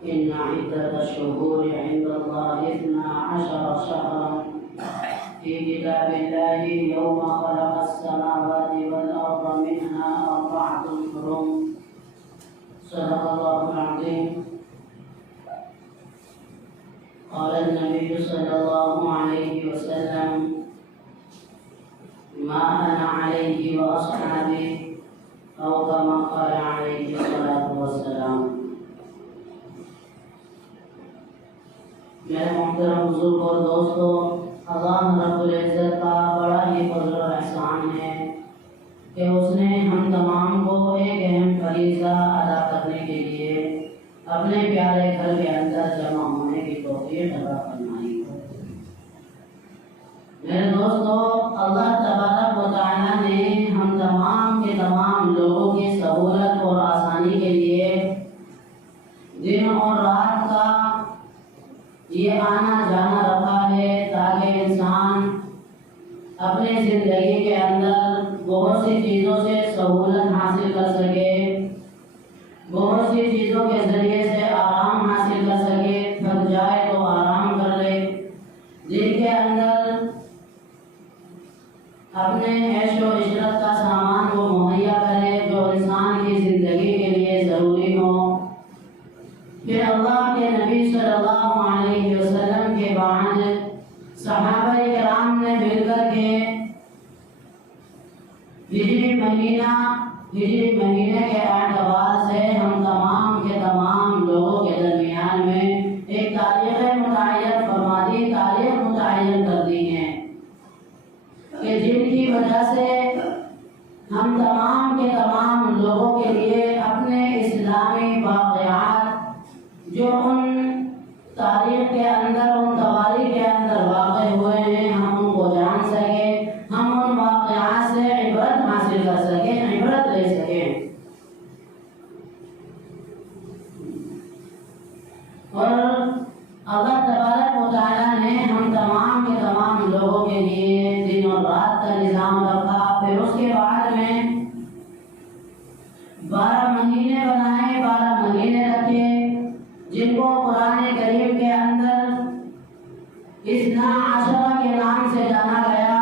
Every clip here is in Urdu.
إن عدة الشهور عند الله 12 شهرا في كتاب الله يوم خلق السماوات والأرض منها 4 حرم. صدق الله العظيم. قال النبي صلى الله عليه وسلم: ما أنا عليه وأصحابي، أو كما قال عليه الصلاة والسلام. میرے محترم بزرگ اور دوستو، اللہ رب العزت کا بڑا ہی فضل و احسان ہے کہ اس نے ہم تمام کو ایک اہم فریضہ ادا کرنے کے لیے اپنے پیارے گھر کے اندر جمع ہونے کی توفیق عطا فرمائی ہے۔ میرے دوستو، اللہ تبارک و تعالیٰ نے ہم تمام کے تمام لوگوں کی سہولت اور آسانی کے لیے دن اور رات کا یہ آنا جانا رکھا ہے تاکہ انسان اپنے زندگی کے اندر بہت سی چیزوں سے سہولت حاصل کر سکے، بہت سی چیزوں کے ذریعے سے آرام حاصل کر سکے، تھک جائے تو آرام کر لے، جن کے اندر اپنے عیش و عشرت کا سامان کو مہیا کرے جو انسان کی زندگی کے لیے ضروری ہو۔ پھر اللہ کے نبی صلی اللہ علیہ وسلم کے بعد صحابہ کرام نے مل کر کے ہجری مہینے کے اعتبار سے ہم تمام کے تمام لوگوں کے درمیان میں ایک تاریخ متعین فرما دی، تاریخ متعین کر دی ہے کہ جن کی وجہ سے ہم تمام کے تمام لوگوں کے لیے اپنے اسلامی واقعات جو ان تاریخ کے اندر، ان تواریخ کے اندر واقع ہوئے ہیں، ہم ان کو جان سکیں، ہم ان واقعات سے عبرت حاصل کر سکیں، عبرت لے سکیں۔ اور اللہ تبارک و تعالیٰ نے ہم تمام کے تمام لوگوں کے لیے دن اور رات کا نظام رکھا۔ پھر اس کے بعد میں 12 مہینے بنائے، 12 مہینے رکھے جن کو قرآن کریم کے اندر 12 کے نام سے جانا گیا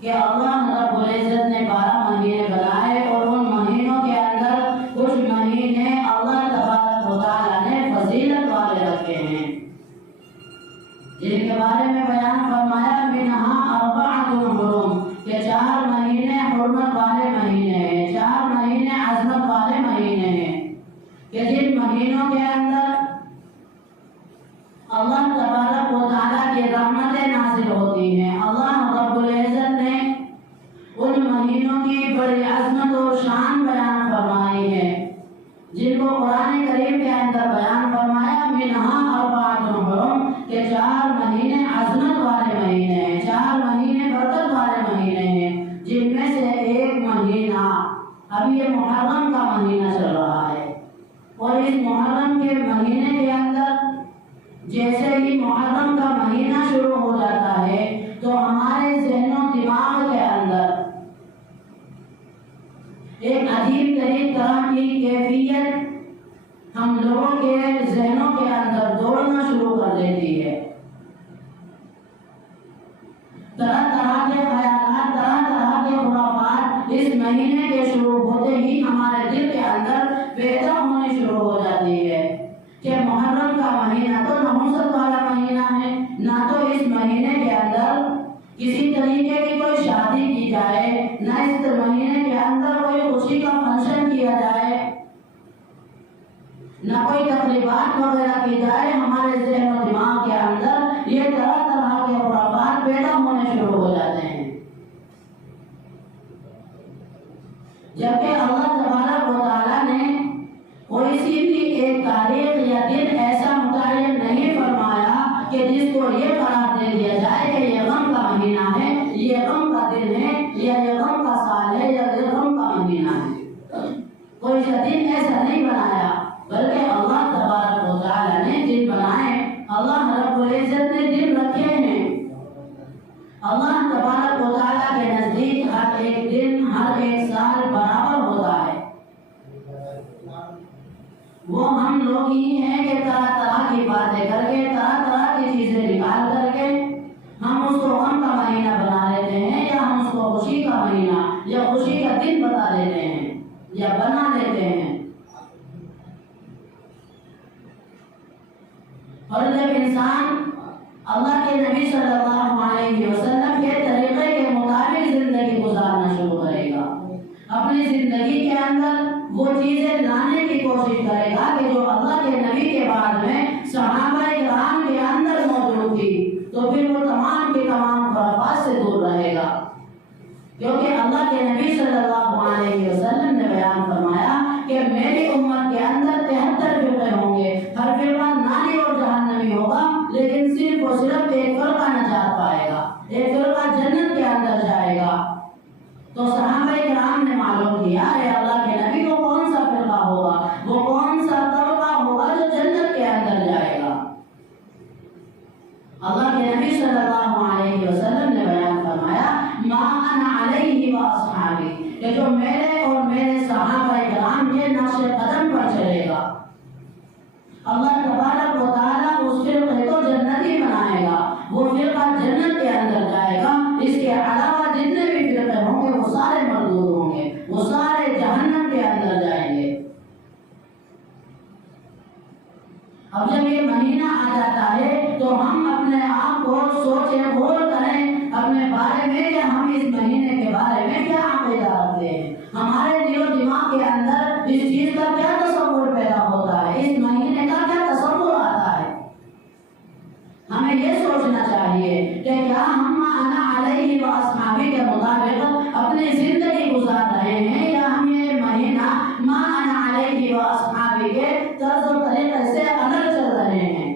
کہ اللہ رب العزت نے 12 مہینے بنائے اور ان مہینوں کے اندر کچھ مہینے اللہ تبارک و تعالیٰ نے فضیلت والے رکھے ہیں، جن کے بارے میں بیان فرمایا منہا 4 حرم کہ 4 مہینے حرمت والے مہینے ہیں، 4 مہینے عظمت والے مہینے ہیں کہ جن مہینوں کے اندر اللہ تبارک و تعالیٰ کی رحمتیں نازل ہوتی ہیں۔ اللہ رب العزت نے ان مہینوں کی بڑی عظمت و شان بیان فرمائی ہے، جن کو قرآن کریم کے اندر بیان فرمایا منہا 4 حرم کہ 4 مہینے عظمت والے مہینے ہیں، 4 مہینے برکت والے مہینے ہیں، جن میں سے ایک مہینہ ابھی یہ محرم کا مہینہ چل رہا ہے، اور اس محرم کے مہینے کے اندر جیسے ہی محرم کا مہینہ شروع ہو جاتا ہے تو ہمارے ذہن و دماغ کے اندر ایک عجیب ترین طرح کی کیفیت ہم لوگوں کے ذہنوں کے اندر دوڑنا شروع کر دیتی ہے۔ طرح طرح کے خیالات، طرح طرح کے خرافات اس مہینے کے شروع ہوتے ہی ہمارے دل کے اندر پیدا ہونی شروع ہو جاتی ہے کہ محرم کا مہینہ تو نحوست والا مہینہ ہے، نہ تو اس مہینے کے اندر کسی طریقے کی کوئی شادی کی جائے، نہ اس مہینے کے اندر کوئی خوشی کا فنکشن کیا جائے، نہ کوئی تقریبات وغیرہ کی جائے۔ ہمارے ذہن و دماغ کے اندر یہ طرح طرح کے خرافات پیدا ہونے شروع ہو جاتے ہیں، جبکہ اللہ تبارک و تعالیٰ نے کوئی سی بھی ایک تاریخ یا دن ایسا متعین نہیں فرمایا کہ جس کو یہ قرار دے دیا جائے کہ یہ غم کا مہینہ ہے، یہ غم کا دن ہے، یا یہ غم کا سال ہے، یا یہ غم کا مہینہ ہے۔ کوئی سا دن ایسا نہیں بنایا، بلکہ اللہ تبارک و تعالیٰ نے دن بنائے، اللہ رب العزت نے دن رکھے ہیں۔ اللہ تبارک و تعالیٰ کے نزدیک ہر ایک دن، ہر ایک سال برابر ہوتا ہے۔ وہ ہم لوگ ہی ہیں کہ طرح طرح کی باتیں کر کے طرح طرح کی چیزیں نکال کر کے ہم اس کو غم کا مہینہ بنا لیتے ہیں، یا ہم اس کو خوشی کا مہینہ یا خوشی کا دن بتا دیتے ہیں یا بنا لیتے ہیں۔ اور جب انسان اللہ کے نبی صلی اللہ علیہ وسلم کے طریقے کے مطابق زندگی گزارنا شروع کرے گا، اپنی زندگی کے اندر وہ چیزیں لانے کی کوشش کرے گا کہ جو اللہ کے نبی کے بعد میں صحابہ کرام کے اندر موجود تھی، تو پھر وہ تمام کے تمام خرافات سے دور رہے گا، کیونکہ اللہ کے نبی صلی اللہ علیہ وسلم نے بیان فرمایا کہ میری امت کے اندر 73 فرقے ہوں گے، ہر فرقہ ناری اور جہنمی ہوگا، لیکن صرف اور صرف ایک فرقہ نجات پائے گا، ایک فرقہ جنت کے اندر جائے گا۔ تو صحابہ کرام نے معلوم کیا اے اللہ کے نبی کو کون سا فرقہ ہوگا، وہ کون سا طبقہ ہوگا جو جنت کے اندر جائے گا۔ اللہ کے نبی صلی اللہ علیہ وسلم نے بیان فرمایا ما انا علیہ واصحابی، کہ جو میرے اور میرے صحابہ کرام کے نقش قدم پر چلے گا، اللہ تبارک و تعالیٰ اس فرقے کو جنتی بنائے گا، وہ فرقہ جنت کے اندر جائے گا، اس کے علاوہ جتنے بھی فرقے ہوں گے وہ سارے مردود ہوں گے، وہ سارے جہنم کے اندر جائیں گے۔ اب جب یہ مہینہ آ جاتا ہے تو ہم اپنے آپ کو سوچیں، غور کریں اپنے بارے میں کہ ہم اس مہینے کے بارے میں کیا عقیدہ رکھتے ہیں، ہمارے دل و دماغ کے اندر اس چیز کا کیا تصور پیدا ہوتا ہے، اس مہینے کا کیا تصور آتا ہے۔ ہمیں یہ سوچنا چاہیے کہ کیا ہم انا علیہ واصحابی کے مطابق اپنی زندگی گزار رہے ہیں، یا ہم یہ مہینہ ما انا علیہ واصحابی کے طرز و طریقے سے الگ چل رہے ہیں۔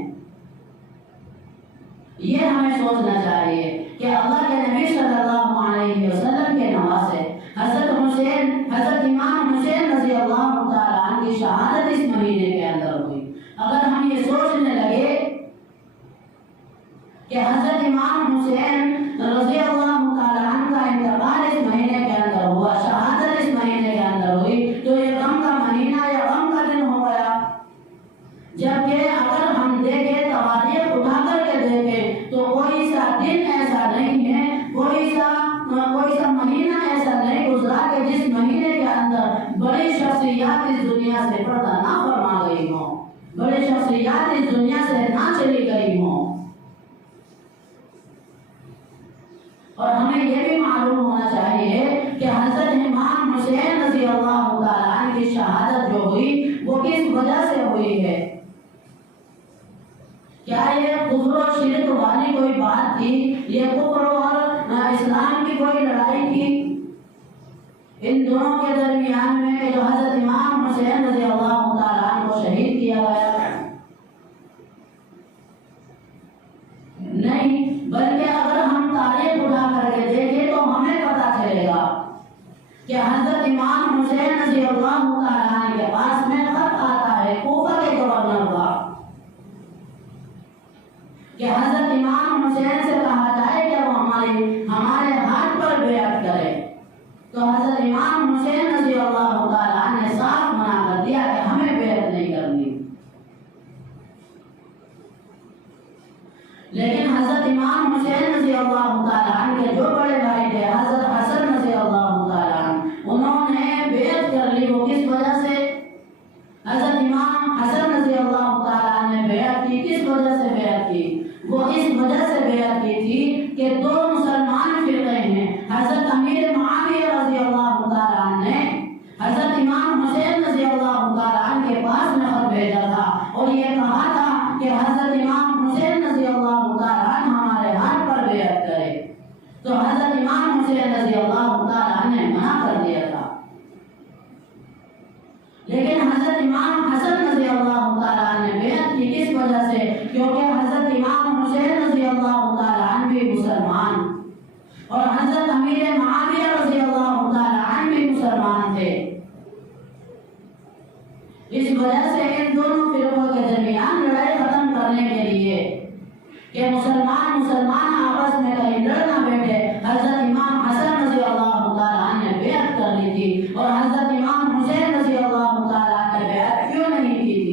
یہ ہمیں سوچنا چاہیے کہ اللہ کے نبی صلی اللہ علیہ وسلم کے نواسے حضرت امام حسین رضی اللہ تعالیٰ عنہ کی شہادت اس مہینے کے اندر ہوئی۔ اگر ہم یہ سوچنے لگے کہ حضرت امام حسین رضی اللہ تعالیٰ عنہ کا انتقال اس مہینے کے اندر ہوا، شہادت اس مہینے کے اندر ہوئی، تو یہ غم کا مہینہ یا غم کا دن ہو گیا۔ جبکہ اگر ہم دیکھیں، تواریخ اٹھا کر کے دیکھیں، تو کوئی سا دن ایسا نہیں ہے، کوئی سا مہینہ ایسا نہیں گزرا کہ جس مہینے کے اندر بڑی شخصیات اس دنیا سے پردہ نہ فرما گئی ہوں، بڑی شخصیات اس دنیا سے نہ چلی گئی ہوں۔ اور ہمیں یہ بھی معلوم ہونا چاہیے کہ حضرت امام حسین رضی اللہ تعالیٰ عنہ کی شہادت جو ہوئی وہ کس وجہ سے ہوئی ہے۔ کیا یہ کفر و شرک والی کوئی بات تھی، یہ کفر اور اسلام کی کوئی لڑائی تھی ان دونوں کے درمیان میں کہ جو حضرت امام حسین رضی اللہ تعالیٰ عنہ کو شہید کیا گیا؟ نہیں، بلکہ اگر ہم تاریخ اٹھا کر کے دیکھیں تو ہمیں پتہ چلے گا کہ حضرت امام حسین رضی اللہ تعالیٰ عنہ کے پاس میں خط آتا ہے کوفہ کے گورنر کا کہ حضرت امام حسین سے کہا جائے کہ وہ ہمارے ہاتھ پر بیعت کرے، تو حضرت امام حسین رضی اللہ تعالیٰ عنہ نے صاف منع کر دیا کہ ہمیں بیعت نہیں کرنی۔ لیکن حضرت امام حسین رضی اللہ تعالیٰ عنہ کے جو بڑے بھائی تھے حضرت حسن رضی اللہ تعالیٰ عنہ، انہوں نے بیعت کر لی۔ وہ کس وجہ سے؟ حضرت امام حسن رضی اللہ تعالیٰ عنہ نے بیعت کی، کس وجہ سے بیعت کی؟ وہ اس وجہ سے بیعت کی تھی کہ دو مسلمان فرقے ہیں، حضرت امیر معاویہ رضی اللہ تعالیٰ عنہ نے حضرت امام حسین رضی اللہ تعالیٰ عنہ کے پاس میں خط بھیجا تھا اور یہ کہا تھا کہ حضرت امام حسین رضی اللہ تعالیٰ عنہ ہمارے ہاتھ پر بیعت کرے، تو حضرت امام حسین رضی اللہ تعالیٰ عنہ نے منع کر دیا تھا۔ لیکن حضرت امام حسن رضی اللہ تعالیٰ عنہ نے بیعت کی، کس وجہ سے؟ کیونکہ حضرت امام حسین رضی اللہ تعالیٰ عنہ بھی مسلمان اور حضرت امیر معاویہ رضی اللہ تعالیٰ عنہ بھی مسلمان تھے۔ اس وجہ سے ان دونوں فرقوں کے درمیان لڑائی ختم کرنے کے لیے کہ مسلمان آپس میں کہیں لڑ نہ بیٹھے، حضرت امام حسن رضی اللہ تعالیٰ عنہ نے بیعت کر لی تھی، اور حضرت امام حسین رضی اللہ تعالیٰ عنہ نے بیعت کیوں نہیں کی تھی؟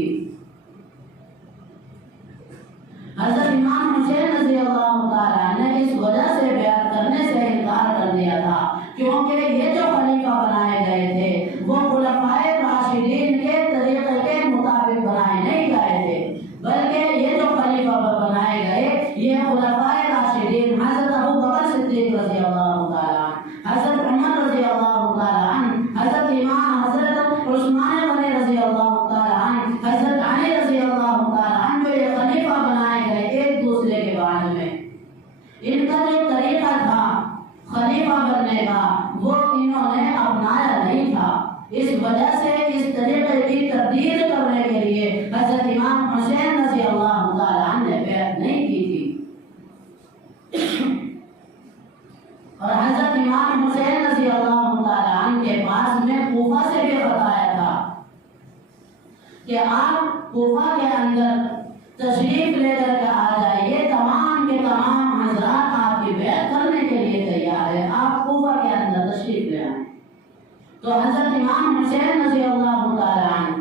کیونکہ یہ جو خلیفہ بنائے گئے تھے وہ خلفائے راشدین کے طریقے کے مطابق بنائے نہیں گئے تھے، بلکہ یہ جو خلیفہ بنائے گئے یہ خلفائے راشدین حضرت ابو بکر صدیق رضی اللہ تعالیٰ عنہ، حضرت عمر رضی اللہ تعالیٰ عنہ، حضرت امام حضرت عثمان غنی رضی اللہ تعالیٰ عنہ، حضرت علی رضی اللہ تعالیٰ عنہ، جو یہ خلیفہ بنائے گئے ایک دوسرے کے بارے میں ان کا جو طریقہ تھا خلیفہ بننے کا وہ انہوں نے اپنایا نہیں تھا۔ اس وجہ سے اس طریقے کی تبدیل کرنے کے لیے حضرت امام حسین رضی اللہ تعالیٰ عنہ نے بیعت نہیں کی تھی، اور حضرت امام حسین رضی اللہ تعالیٰ عنہ کے پاس میں کوفہ سے بھی بتایا تھا کہ آپ کوفہ کے اندر تشریف لے کر کے آ جائیے، تمام کے تمام حضرات آپ کی بیعت کرنے کے لیے تیار ہے، آپ کوفہ کے اندر تشریف لے آئیں۔ تو حضرت امام حسین رضی اللہ تعالیٰ عنہ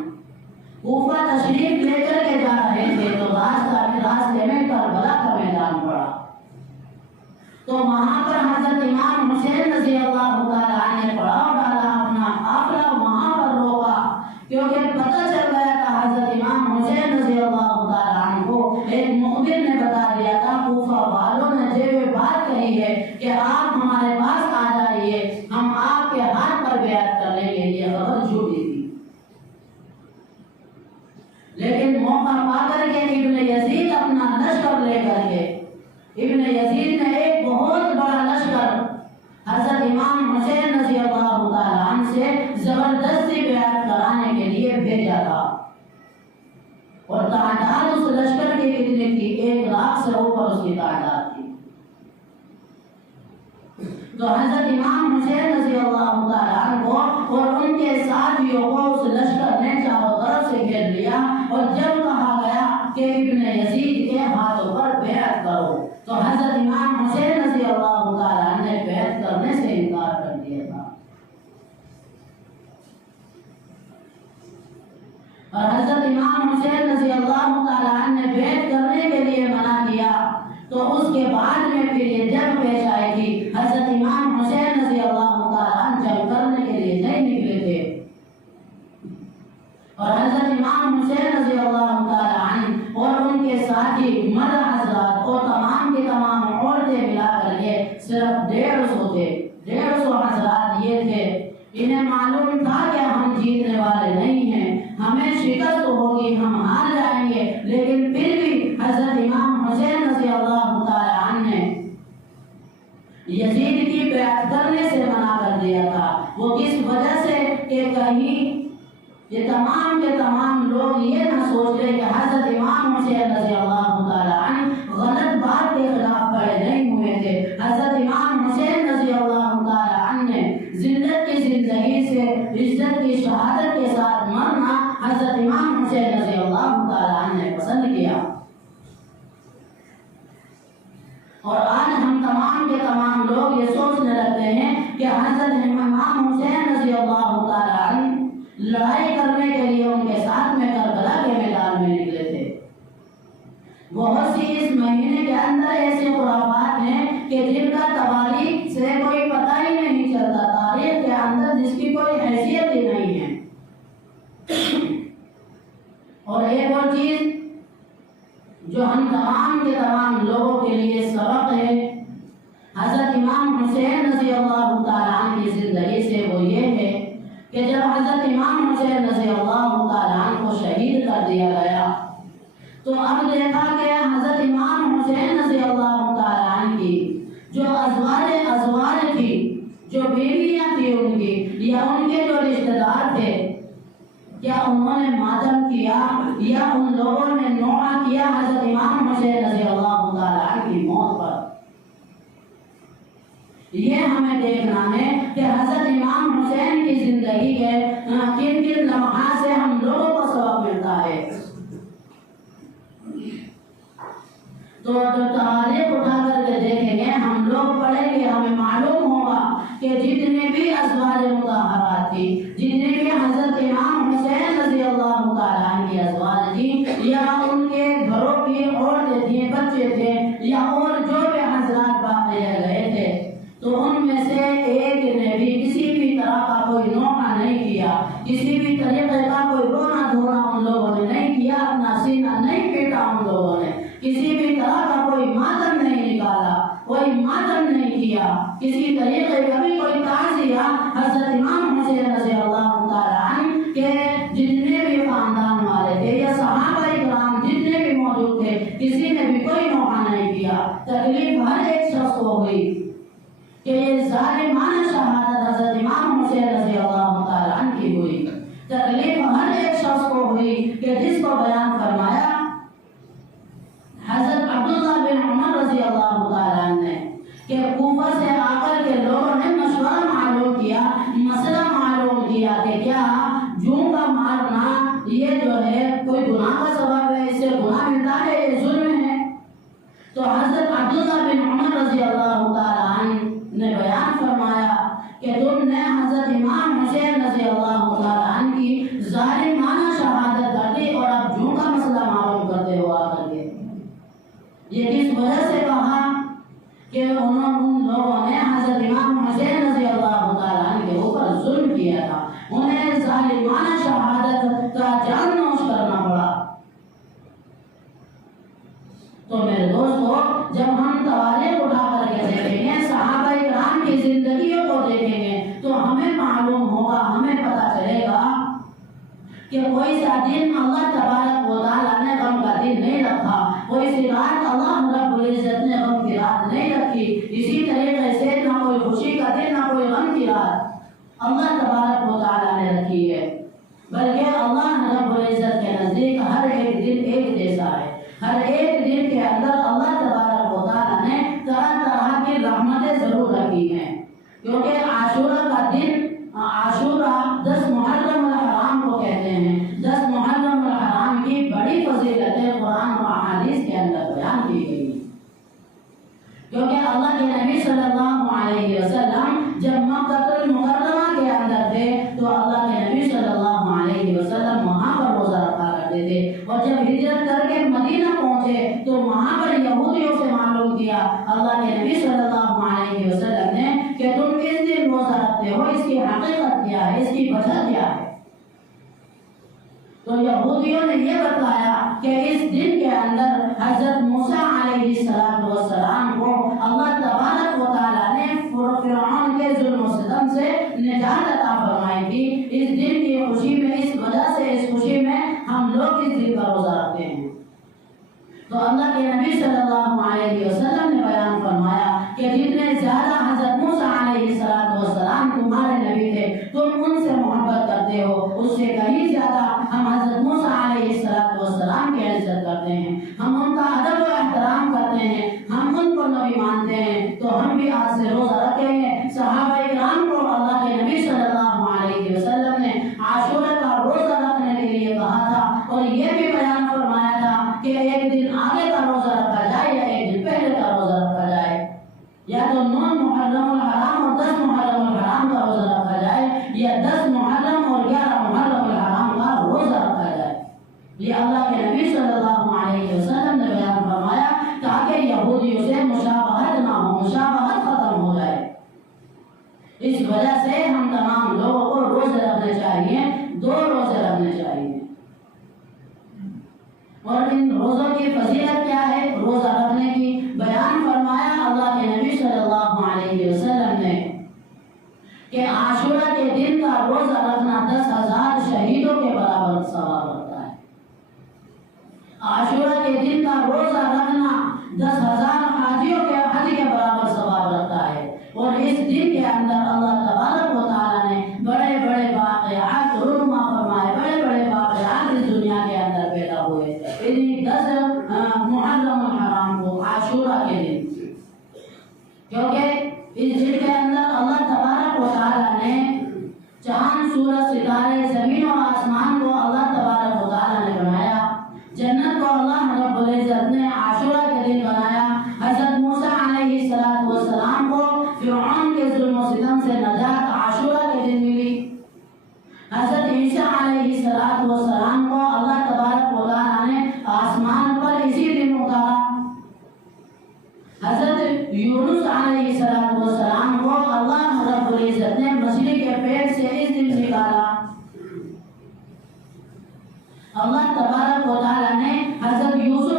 کوفہ تشریف لے کر کے جا رہے تھے تو راستے میں کربلا کا میدان پڑا، تو وہاں پر حضرت امام حسین رضی اللہ تعالیٰ عنہ نے پڑاؤ ڈالا، اپنا قافلہ وہاں پر روکا، کیونکہ پتہ چل گیا تھا حضرت امام حسین رضی اللہ تعالیٰ عنہ کو ایک مخبر نے بتا دیا تھا، کوفہ والوں نے یہ بات کہی ہے کہ آپ ہمارے پاس آ جائیے، ہم آپ کے ہاتھ پر بیعت کر لیں گے۔ یہ خبر جھوٹی تھی، لیکن موقع پا کر کے ابن یزید اپنا لشکر لے کر کے ابن یزید نے ایک بہت بڑا لشکر حضرت امام حسین رضی اللہ تعالیٰ عنہ سے زبردستی بیعت کرانے کے لیے بھیجا تھا، اور تعداد اس لشکر کی کتنی تھی؟ 1 لاکھ سے اوپر اس کی تعداد تھی۔ تو حضرت امام حسین رضی اللہ تعالیٰ عنہ کو اور ان کے ساتھیوں کو اس لشکر نے چاروں طرف سے گھیر لیا، اور جب کہا گیا کہ ابن یزید کے ہاتھوں پر بیعت کرو تو حضرت امام حسین رضی اللہ تعالیٰ عنہ نے بیعت کرنے سے انکار کر دیا تھا، اور حضرت امام حسین رضی اللہ تعالیٰ عنہ نے بیعت کرنے کے لیے منع کیا۔ تو اس کے بعد میں پھر یہ جنگ پیش آئی تھی، حضرت امام حسین رضی اللہ تعالیٰ عنہ جنگ کرنے کے لیے نہیں نکلے تھے، اور حضرت امام حسین رضی اللہ تعالیٰ عنہ اور ان کے ساتھی مرد حضرات اور تمام کے تمام عورتیں ملا کر کے صرف 150 تھے، 150 حضرات یہ تھے۔ انہیں معلوم تھا کہ ہم جیتنے والے نہیں ہیں، ہمیں شکست ہوگی، ہم ہار جائیں گے، لیکن پھر بھی حضرت امام حسین رضی اللہ تعالیٰ عنہ نے یزید کی بیعت کرنے سے منع کر دیا تھا۔ وہ کس وجہ سے کہ کہیں یہ تمام کے تمام لوگ یہ نہ سوچ رہے کہ حضرت امام حسین رضی اللہ تعالیٰ عنہ غلط بات کے خلاف کھڑے نہیں ہوئے تھے۔ حضرت امام حسین رضی اللہ تعالیٰ عنہ نے ذلت کی زندگی سے عزت کی شہادت کے ساتھ مرنا حضرت امام حسین رضی اللہ تعالیٰ عنہ نے پسند کیا، اور آج ہم تمام کے تمام لوگ یہ سوچنے لگتے ہیں کہ حضرت امام حسین رضی اللہ تعالیٰ عنہ لڑائی کرنے کے لیے ان کے ساتھ میں کربلا کے میدان میں نکلے تھے۔ بہت سی اس مہینے کے اندر ایسے خرافات ہیں کہ جن کا تواریخ سے کوئی پتہ ہی نہیں چلتا، تاریخ کے اندر جس کی کوئی حیثیت ہی نہیں ہے۔ اور ایک اور چیز جو ہم تمام کے تمام لوگوں کے لیے سبق ہے حضرت امام حسین رضی اللہ تعالیٰ عنہ کی زندگی سے، وہ یہ ہے کہ جب حضرت امام حسین رضی اللہ تعالیٰ عنہ کو شہید کر دیا گیا تو اب دیکھا کہ حضرت امام حسین رضی اللہ تعالیٰ عنہ کی جو ازواج تھی، جو بیویاں تھی ان کی یا ان کے جو رشتہ دار تھے، کیا انہوں نے ماتم کیا یا ان لوگوں نے نوحہ کیا حضرت امام حسین رضی اللہ تعالیٰ عنہ کی موت پر؟ یہ ہمیں دیکھنا ہے کہ حضرت امام حسین کی زندگی کے کن کن لمحات سے ہم لوگوں کو سبق ملتا ہے۔ تو جب تاریخ اٹھا کر کے دیکھیں گے، ہم لوگ پڑھیں گے، ہمیں معلوم ہوگا کہ جتنے بھی ازواج مطہرات تھی، جتنے بھی حضرت امام حسین رضی اللہ تعالیٰ عنہ کی ازواج تھی یا ان کے گھروں کی عورتیں تھیں، بچے تھے یا اور جو بھی حضرات باقی رہ گئے تھے، تو ان میں سے ایک نے کیا ان لوگوں نے، کسی بھی طرح کا کوئی ماتم نہیں نکالا، کوئی ماتم نہیں کیا، کسی طریقے کا بھی کوئی تعزیہ حضرت امام حسین رضی اللہ تعالیٰ عنہ کے جتنے بھی خاندان والے تھے یا صحابہ اکرام جتنے بھی موجود تھے، کسی نے بھی کوئی نوحہ نہیں کیا۔ تکلیف ہر ایک شخص کو ہوئی کہ یہ ظالمانہ شہادت حضرت امام حسین رضی اللہ تعالیٰ عنہ کی ہوئی۔ تکلیف ہر ایک شخص کو ہوئی کہ جس کو بیان فرمایا حضرت عبداللہ بن عمر رضی اللہ تعالیٰ عنہ نے کہ کوفہ سے آ کر کے لوگوں نے مشورہ معلوم کیا، مسئلہ معلوم کیا کہ کیا جوں کا مارنا یہ جو ہے کوئی گناہ کا سبب ہے، اس سے گناہ ملتا ہے، یہ ظلم ہے؟ تو حضرت عبداللہ بن عمر رضی اللہ تعالیٰ عنہ نے بیان فرمایا کہ تم نے حضرت امام حسین رضی اللہ تعالیٰ عنہ کی ظالمانہ شہادت کر دی اور اب جوں کا مسئلہ معلوم کرتے ہو آ کر کے۔ یہ کس وجہ سے کہا کہ ان لوگوں نے حضرت امام حسین رضی اللہ تعالیٰ عنہ کے اوپر ظلم کیا تھا، انہیں ظالمانہ شہادت کا جان نوش کرنا پڑا۔ تو میرے دوستو، جب ہم تواریخ اٹھا کر کے دیکھیں گے، صحابہ کرام کی زندگیوں کو دیکھیں گے تو ہمیں معلوم ہوگا، ہمیں پتہ چلے گا کہ کوئی سا دن اللہ تبارک و تعالیٰ نے غم کا دن نہیں رکھا، کوئی سی رات اللہ رب العزت نے غم کی رات نہیں رکھی، اسی طریقے سے نہ کوئی خوشی کا دن نہ کوئی غم کی رات اللہ تبارک و تعالیٰ نے رکھی ہے، بلکہ اللہ رب العزت کے نزدیک ہر ایک دن ایک جیسا ہے۔ ہر ایک دن کے اندر اللہ تبارک و تعالیٰ نے طرح طرح کی رحمتیں ضرور رکھی ہیں، کیونکہ عاشورہ کا دن، عاشورہ 10 محرم الحرام کو کہتے ہیں۔ 10 محرم الحرام کی بڑی فضیلتیں قرآن و احادیث کے اندر بیان کی گئی ہیں، کیونکہ اللہ کے نبی صلی اللہ علیہ وسلم جب مکہ المکرمہ کے اندر تھے تو اللہ کے نبی صلی اللہ علیہ وسلم وہاں پر روزہ رکھا کرتے تھے، اور جب ہجرت کر کے مدینہ پہنچے تو وہاں پر یہودیوں سے معلوم کیا اللہ کے نبی صلی اللہ علیہ وسلم نے کہ تم اس دن روزہ رکھتے ہو، اس کی حقیقت کیا ہے، اس کی وجہ کیا ہے؟ تو یہودیوں نے یہ بتایا کہ اس دن کے اندر حضرت موسیٰ علیہ السلام کو اللہ تبارک و تعالیٰ نے فرعون کے ظلم و ستم سے نجات عطا فرمائی تھی۔ اس دن کی خوشی میں، اس وجہ سے اس خوشی میں ہم لوگ اس دن کا روزہ رکھتے ہیں۔ تو اللہ کے نبی صلی اللہ علیہ وسلم نے بیان فرمایا کہ جتنے زیادہ حضرت موسیٰ علیہ السلام تمہارے نبی تھے، تم ان سے محبت کرتے ہو، اس سے کہیں زیادہ ہم حضرت موسیٰ علیہ السلام کی عزت کرتے ہیں، ہم ان کا ادب و احترام کرتے ہیں، ہم ان کو نبی مانتے ہیں۔ تو ہم بھی آج سے روزہ رکھیں گے۔ صحابہ اکرام کو اللہ کے نبی صلی اللہ علیہ وسلم نے عاشورہ کا روزہ رکھنے کے لیے کہا تھا، اور یہ بھی بیان فرمایا تھا کہ ایک دن آگے کا روزہ رکھا جائے یا ایک دن پہلے کا روزہ رکھا جائے، یا تو 9 محرم الحرام اور 10 محرم الحرام کا روزہ رکھا جائے، یا 10 محرم اور 11 محرم الحرام کا روزہ رکھا جائے۔ یہ اللہ کے نبی صلی اللہ علیہ وسلم نے بیان فرمایا تاکہ یہودیوں سے مشابہت نہ ہو، مشابہت ختم ہو جائے۔ اس وجہ سے ہم تمام لوگوں کو روزے رکھنے چاہیے، 2 روزے رکھنے چاہیے۔ اور ان روزوں کی فضیلت کیا ہے روزہ رکھنے کی؟ بیان فرمایا اللہ کے نبی صلی اللہ علیہ وسلم نے کہ عاشورہ کے دن کا روزہ رکھنا 10,000 شہیدوں کے برابر ثواب رکھتا ہے۔ عاشورہ کے دن کا روزہ رکھنا 10,000 حاجیوں کے حج کے برابر ثواب رکھتا ہے۔ اور اس دن کے اندر اللہ تبارک و تعالیٰ نے بڑے بڑے واقعات رونما فرمائے، بڑے بڑے واقعات اس دنیا کے اندر پیدا ہوئے۔ 10 محرم الحرام کو، عاشورہ کے دن، کیونکہ اس دن کے اندر اللہ تبارک و تعالیٰ نے چاند، سورج، ستارے، زمین و آسمان کو اللہ تبارک و تعالیٰ نے بنایا، جنت کو اللہ رب العزت نے عاشورہ کے دن بنایا، حضرت موسیٰ علیہ السلام کو فرعون کے ظلم و ستم سے نجات عاشورہ کے دن ملی، حضرت عیسیٰ علیہ السلام کو اللہ تبارک و تعالیٰ نے آسمان پر اسی دن اتارا، حضرت یونس علیہ السلام کو اللہ رب العزت نے مچھلی کے پیٹ سے اس دن نکالا، اللہ تبارک و تعالیٰ نے حضرت یوسف